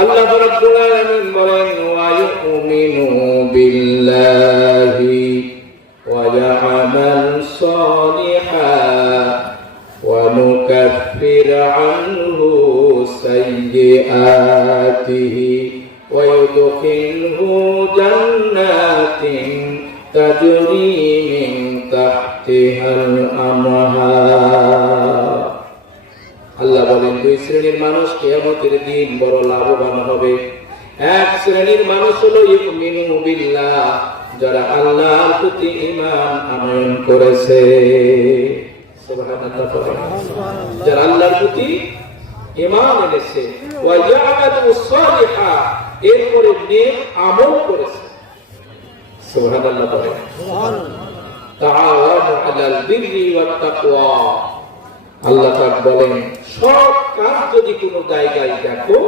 আল্লাহ রাব্বুল আলামিন বলেন ওয়া ইউমিনু বিল্লাহি ওয়া ইয়ামাল সালিহান ওয়া নুকাফির আনহু সাইয়্যাতিহি ওয়া ইউদখিলহু জান্নাতিন তাজরি মিন তাহতিহাল আনহার। আল্লাহ বলেন দুই শ্রেণীর মানুষ কিয়ামতের দিন বড় লাভবান হবে। এক শ্রেণীর মানুষ হলো ইউমিনু বিল্লাহ, যারা আল্লাহর প্রতি ঈমান আনয়ন করেছে। সুবহানাল্লাহ, যারা আল্লাহর প্রতি ঈমান এনেছে। ওয়া ইয়ামালু সালিহান, এরপরে নেক আমল করেছে। সুবহানাল্লাহ, তাআওয়ানু আলাল বিররি ওয়াত তাকওয়া। আল্লাহ পাক বলেন সব কাজ যদি কোনো জায়গায় দেখো